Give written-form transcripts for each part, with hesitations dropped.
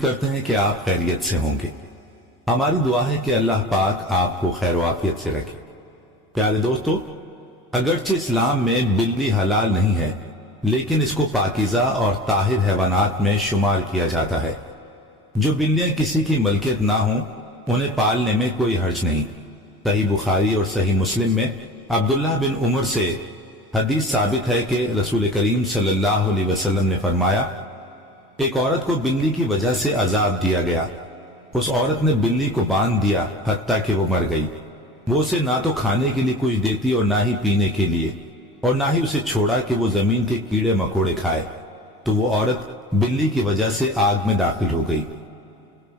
کرتے ہیں کہ آپ خیریت سے ہوں گے۔ ہماری دعا ہے کہ اللہ پاک آپ کو خیر و عافیت سے رکھے۔ پیارے دوستو، اگرچہ اسلام میں بلی حلال نہیں ہے، لیکن اس کو پاکیزہ اور طاہر حیوانات میں شمار کیا جاتا ہے۔ جو بلیاں کسی کی ملکیت نہ ہوں انہیں پالنے میں کوئی حرج نہیں۔ صحیح بخاری اور صحیح مسلم میں عبداللہ بن عمر سے حدیث ثابت ہے کہ رسول کریم صلی اللہ علیہ وسلم نے فرمایا، ایک عورت کو بلی کی وجہ سے عذاب دیا گیا۔ اس عورت نے بلی کو باندھ دیا حتیٰ کہ وہ مر گئی۔ وہ اسے نہ تو کھانے کے لیے کچھ دیتی اور نہ ہی پینے کے لیے، اور نہ ہی اسے چھوڑا کہ وہ زمین کے کیڑے مکوڑے کھائے، تو وہ عورت بلی کی وجہ سے آگ میں داخل ہو گئی۔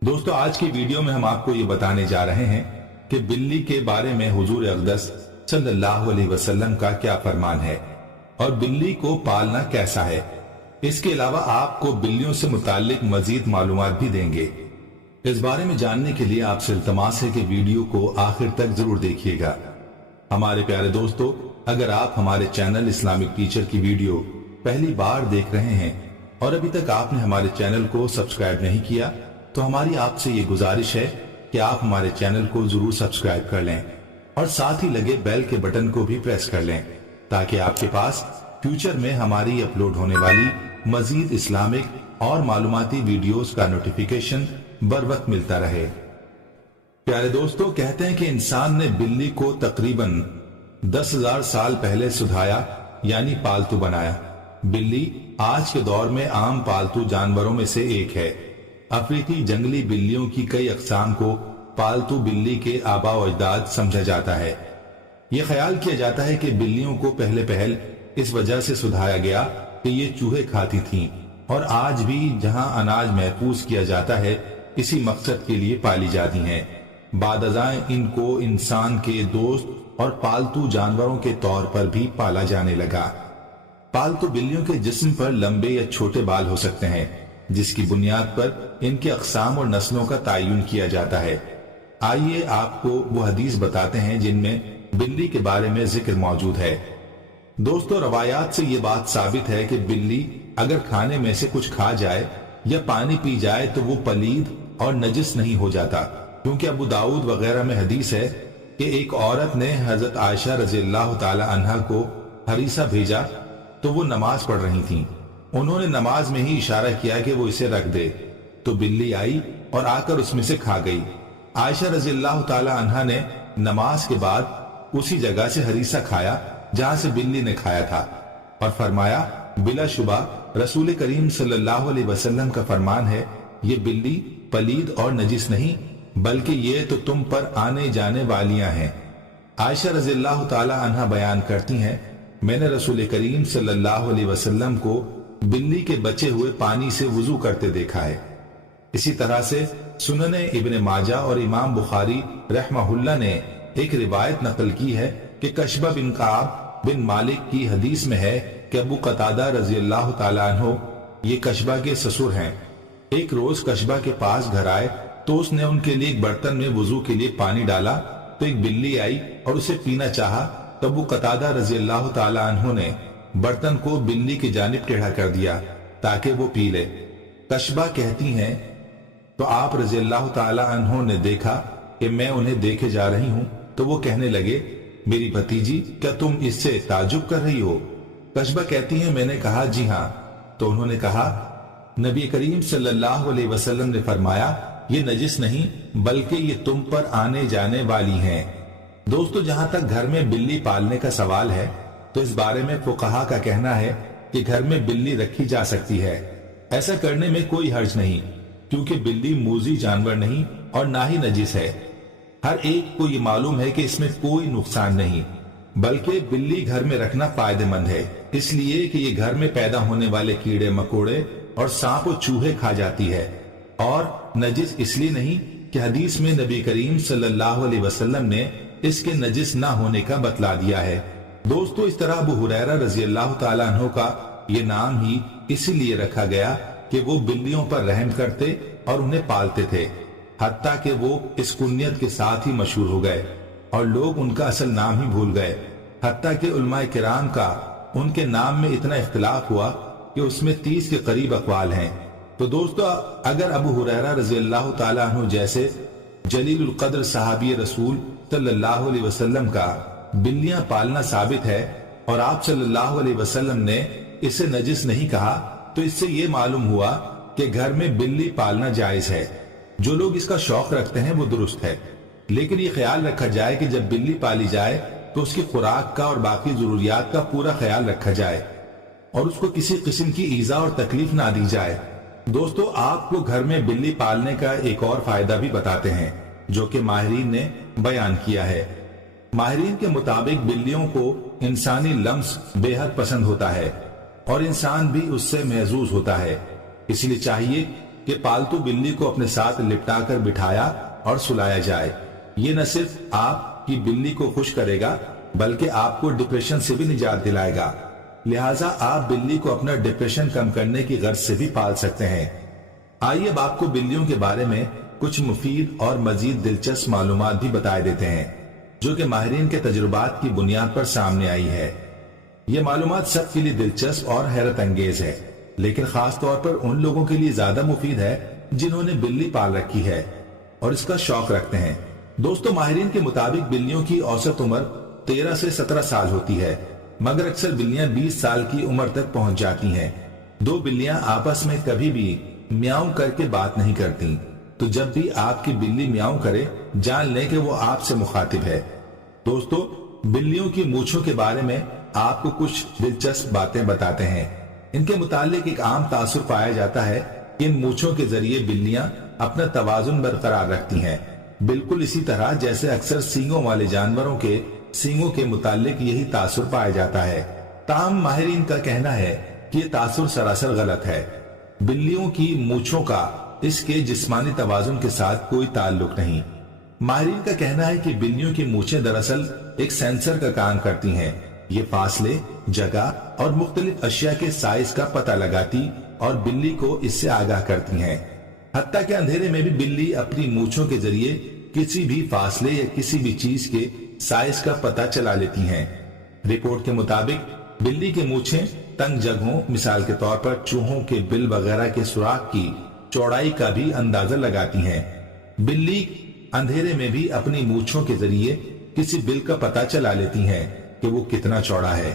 دوستو، آج کی ویڈیو میں ہم آپ کو یہ بتانے جا رہے ہیں کہ بلی کے بارے میں حضور اقدس صلی اللہ علیہ وسلم کا کیا فرمان ہے اور بلی کو پالنا کیسا ہے۔ اس کے علاوہ آپ کو بلیوں سے متعلق مزید معلومات بھی دیں گے۔ اس بارے میں جاننے کے لیے آپ سے التماس ہے کہ ویڈیو کو آخر تک ضرور دیکھیے گا۔ ہمارے پیارے دوستو، اگر آپ ہمارے چینل اسلامک ٹیچر کی ویڈیو پہلی بار دیکھ رہے ہیں اور ابھی تک آپ نے ہمارے چینل کو سبسکرائب نہیں کیا، تو ہماری آپ سے یہ گزارش ہے کہ آپ ہمارے چینل کو ضرور سبسکرائب کر لیں اور ساتھ ہی لگے بیل کے بٹن کو بھی پریس کر لیں، تاکہ آپ کے پاس فیوچر میں ہماری اپلوڈ ہونے والی مزید اسلامک اور معلوماتی ویڈیوز کا نوٹیفیکیشن بر وقت ملتا رہے۔ پیارے دوستو، کہتے ہیں کہ انسان نے بلی کو تقریباً 10,000 سال پہلے سدھایا یعنی پالتو بنایا۔ بلی آج کے دور میں عام پالتو جانوروں میں سے ایک ہے۔ افریقی جنگلی بلیوں کی کئی اقسام کو پالتو بلی کے آباء و اجداد سمجھا جاتا ہے۔ یہ خیال کیا جاتا ہے کہ بلیوں کو پہل اس وجہ سے سدھایا گیا کہ یہ چوہے کھاتی تھیں، اور آج بھی جہاں اناج محفوظ کیا جاتا ہے اسی مقصد کے لیے پالی جاتی ہیں۔ بعد ازاں ان کو انسان کے دوست اور پالتو جانوروں کے طور پر بھی پالا جانے لگا۔ پالتو بلیوں کے جسم پر لمبے یا چھوٹے بال ہو سکتے ہیں، جس کی بنیاد پر ان کے اقسام اور نسلوں کا تعین کیا جاتا ہے۔ آئیے آپ کو وہ حدیث بتاتے ہیں جن میں بلی کے بارے میں ذکر موجود ہے۔ دوستو، روایات سے یہ بات ثابت ہے کہ بلی اگر کھانے میں سے کچھ کھا جائے یا پانی پی جائے تو وہ پلید اور نجس نہیں ہو جاتا، کیونکہ ابو داؤد وغیرہ میں حدیث ہے کہ ایک عورت نے حضرت عائشہ رضی اللہ تعالی عنہا کو ہریسہ بھیجا تو وہ نماز پڑھ رہی تھیں۔ انہوں نے نماز میں ہی اشارہ کیا کہ وہ اسے رکھ دے، تو بلی آئی اور آ کر اس میں سے کھا گئی۔ عائشہ رضی اللہ تعالی عنہا نے نماز کے بعد اسی جگہ سے ہریسہ کھایا جہاں سے بلی نے کھایا تھا، اور فرمایا، بلا شبہ رسول کریم صلی اللہ علیہ وسلم کا فرمان ہے، یہ بلی پلید اور نجس نہیں بلکہ یہ تو تم پر آنے جانے والیاں ہیں۔ عائشہ رضی اللہ تعالی عنہا بیان کرتی ہیں، میں نے رسول کریم صلی اللہ علیہ وسلم کو بلی کے بچے ہوئے پانی سے وضو کرتے دیکھا ہے۔ اسی طرح سے سنن ابن ماجہ اور امام بخاری رحمہ اللہ نے ایک روایت نقل کی ہے کہ کشبہ بن کعب بن مالک کی حدیث میں ہے کہ ابو قتادہ رضی اللہ تعالیٰ عنہ، یہ کشبہ کے سسر ہیں، ایک روز کشبہ کے پاس گھر آئے تو اس نے ان کے لیے ایک برتن میں وضو کے لیے پانی ڈالا تو ایک بلی آئی اور اسے پینا چاہا، تو ابو قتادہ رضی اللہ تعالیٰ عنہ نے برتن کو بلی کی جانب ٹیڑھا کر دیا تاکہ وہ پی لے۔ کشبہ کہتی ہیں، تو آپ رضی اللہ تعالیٰ عنہ نے دیکھا کہ میں انہیں دیکھے جا رہی ہوں، تو وہ کہنے لگے، میری بھتیجی، کیا تم اس سے تعجب کر رہی ہو؟ کشبہ کہتی ہیں، میں نے کہا جی ہاں۔ تو انہوں نے کہا، نبی کریم صلی اللہ علیہ وسلم نے فرمایا، یہ نجس نہیں بلکہ یہ تم پر آنے جانے والی ہیں۔ دوستو، جہاں تک گھر میں بلی پالنے کا سوال ہے تو اس بارے میں فقہا کا کہنا ہے کہ گھر میں بلی رکھی جا سکتی ہے۔ ایسا کرنے میں کوئی حرج نہیں، کیونکہ بلی موذی جانور نہیں اور نہ ہی نجس ہے۔ ہر ایک کو یہ معلوم ہے کہ اس میں کوئی نقصان نہیں، بلکہ بلی گھر میں رکھنا فائدہ مند ہے، اس لیے کہ یہ گھر میں پیدا ہونے والے کیڑے مکوڑے اور سانپ و چوہے کھا جاتی ہے، اور نجس اس لیے نہیں کہ حدیث میں نبی کریم صلی اللہ علیہ وسلم نے اس کے نجس نہ ہونے کا بتلا دیا ہے۔ دوستو، اس طرح ابو ہریرہ رضی اللہ تعالیٰ عنہ کا یہ نام ہی اسی لیے رکھا گیا کہ وہ بلیوں پر رحم کرتے اور انہیں پالتے تھے، حتیٰ کہ وہ اس کنیت کے ساتھ ہی مشہور ہو گئے اور لوگ ان کا اصل نام ہی بھول گئے، حتیٰ کہ علماء کرام کا ان کے نام میں اتنا اختلاف ہوا کہ اس میں 30 کے قریب اقوال ہیں۔ تو دوستو اگر ابو ہریرہ رضی اللہ تعالیٰ عنہ جیسے جلیل القدر صحابی رسول صلی اللہ علیہ وسلم کا بلیاں پالنا ثابت ہے اور آپ صلی اللہ علیہ وسلم نے اسے نجس نہیں کہا، تو اس سے یہ معلوم ہوا کہ گھر میں بلی پالنا جائز ہے۔ جو لوگ اس کا شوق رکھتے ہیں وہ درست ہے، لیکن یہ خیال رکھا جائے کہ جب بلی پالی جائے تو اس کی خوراک کا اور باقی ضروریات کا پورا خیال رکھا جائے اور اس کو کسی قسم کی ایذا اور تکلیف نہ دی جائے۔ دوستو آپ کو گھر میں بلی پالنے کا ایک اور فائدہ بھی بتاتے ہیں جو کہ ماہرین نے بیان کیا ہے۔ ماہرین کے مطابق بلیوں کو انسانی لمس بے حد پسند ہوتا ہے اور انسان بھی اس سے محظوظ ہوتا ہے، اس لیے چاہیے کہ پالتو بلی کو اپنے ساتھ لپٹا کر بٹھایا اور سلایا جائے۔ یہ نہ صرف آپ کی بلی کو خوش کرے گا بلکہ آپ کو ڈپریشن سے بھی نجات دلائے گا، لہٰذا آپ بلی کو اپنا ڈپریشن کم کرنے کی غرض سے بھی پال سکتے ہیں۔ آئیے اب آپ کو بلیوں کے بارے میں کچھ مفید اور مزید دلچسپ معلومات بھی بتائے دیتے ہیں جو کہ ماہرین کے تجربات کی بنیاد پر سامنے آئی ہے۔ یہ معلومات سب کے لیے دلچسپ اور حیرت انگیز ہے، لیکن خاص طور پر ان لوگوں کے لیے زیادہ مفید ہے جنہوں نے بلی پال رکھی ہے اور اس کا شوق رکھتے ہیں۔ دوستو ماہرین کے مطابق بلیوں کی اوسط عمر 13 سے 17 سال ہوتی ہے، مگر اکثر بلیاں 20 سال کی عمر تک پہنچ جاتی ہیں۔ دو بلیاں آپس میں کبھی بھی میاؤں کر کے بات نہیں کرتی، تو جب بھی آپ کی بلی میاؤں کرے جان لیں کہ وہ آپ سے مخاطب ہے۔ دوستو بلیوں کی مونچھوں کے بارے میں آپ کو کچھ دلچسپ باتیں بتاتے ہیں۔ ان کے متعلق ایک عام تاثر پایا جاتا ہے کہ ان مونچھوں کے ذریعے بلیاں اپنا توازن برقرار رکھتی ہیں، بالکل اسی طرح جیسے اکثر سینگوں والے جانوروں کے سینگوں کے متعلق یہی تاثر پایا جاتا ہے۔ تاہم ماہرین کا کہنا ہے کہ یہ تاثر سراسر غلط ہے۔ بلیوں کی مونچھوں کا اس کے جسمانی توازن کے ساتھ کوئی تعلق نہیں۔ ماہرین کا کہنا ہے کہ بلیوں کی مونچھیں دراصل ایک سینسر کا کام کرتی ہیں۔ یہ فاصلے، جگہ اور مختلف اشیاء کے سائز کا پتہ لگاتی اور بلی کو اس سے آگاہ کرتی ہیں۔ حتیٰ کہ اندھیرے میں بھی بلی اپنی مونچھوں کے ذریعے کسی بھی فاصلے یا کسی بھی چیز کے سائز کا پتہ چلا لیتی ہیں۔ رپورٹ کے مطابق بلی کی مونچھیں تنگ جگہوں، مثال کے طور پر چوہوں کے بل وغیرہ کے سوراخ کی چوڑائی کا بھی اندازہ لگاتی ہیں۔ بلی اندھیرے میں بھی اپنی مونچھوں کے ذریعے کسی بل کا پتہ چلا لیتی ہیں کہ وہ کتنا چوڑا ہے۔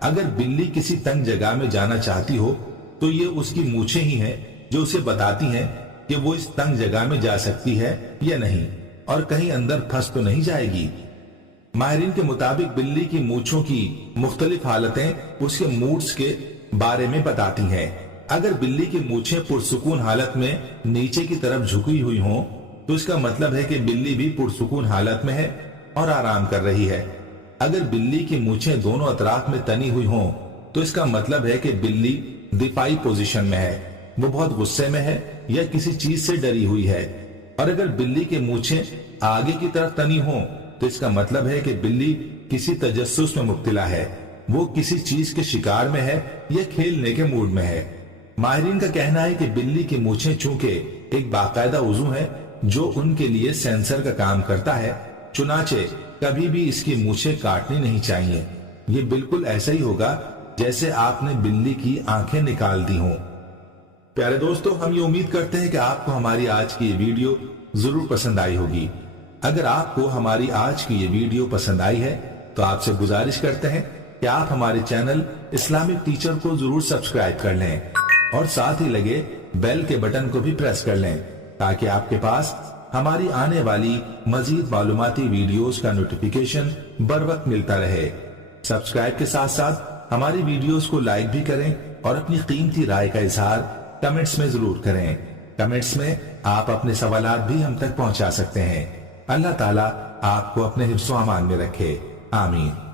اگر بلی کسی تنگ جگہ میں جانا چاہتی ہو تو یہ اس کی مونچھیں ہی ہیں جو اسے بتاتی ہیں کہ وہ اس تنگ جگہ میں جا سکتی ہے یا نہیں اور کہیں اندر پھنس تو نہیں جائے گی۔ ماہرین کے مطابق بلی کی مونچھوں کی مختلف حالتیں اس کے موڈز کے بارے میں بتاتی ہیں۔ اگر بلی کی مونچھیں پرسکون حالت میں نیچے کی طرف جھکی ہوئی ہوں تو اس کا مطلب ہے کہ بلی بھی پرسکون حالت میں ہے اور آرام کر رہی ہے۔ اگر بلی کی مونچھیں دونوں اطراف میں تنی ہوئی ہوں تو اس کا مطلب ہے کہ بلی دفاعی پوزیشن میں ہے، وہ بہت غصے میں ہے یا کسی چیز سے ڈری ہوئی ہے۔ اور اگر بلی کی مونچھیں آگے کی طرف تنی ہوں تو اس کا مطلب ہے کہ بلی کسی تجسس میں مبتلا ہے، وہ کسی چیز کے شکار میں ہے یا کھیلنے کے موڈ میں ہے۔ ماہرین کا کہنا ہے کہ بلی کی مونچھیں چونکہ ایک باقاعدہ عضو ہے جو ان کے لیے سینسر کا کام کرتا ہے، چنانچہ کبھی بھی اس کی مونچھیں کاٹنی نہیں چاہیے۔ یہ بالکل ایسا ہی ہوگا جیسے آپ نے بلی کی آنکھیں نکال دی ہوں۔ پیارے دوستو، ہم یہ امید کرتے ہیں کہ آپ کو ہماری آج کی یہ ویڈیو ضرور پسند آئی ہوگی۔ اگر آپ کو ہماری آج کی یہ ویڈیو پسند آئی ہے تو آپ سے گزارش کرتے ہیں کہ آپ ہمارے چینل اسلامک ٹیچر کو ضرور سبسکرائب کر لیں اور ساتھ ہی لگے بیل کے بٹن کو بھی پریس کر لیں تاکہ آپ کے پاس ہماری آنے والی مزید معلوماتی ویڈیوز کا نوٹیفیکیشن بر وقت ملتا رہے۔ سبسکرائب کے ساتھ ساتھ ہماری ویڈیوز کو لائک بھی کریں اور اپنی قیمتی رائے کا اظہار کمنٹس میں ضرور کریں۔ کمنٹس میں آپ اپنے سوالات بھی ہم تک پہنچا سکتے ہیں۔ اللہ تعالیٰ آپ کو اپنے حفظ و امان میں رکھے، آمین۔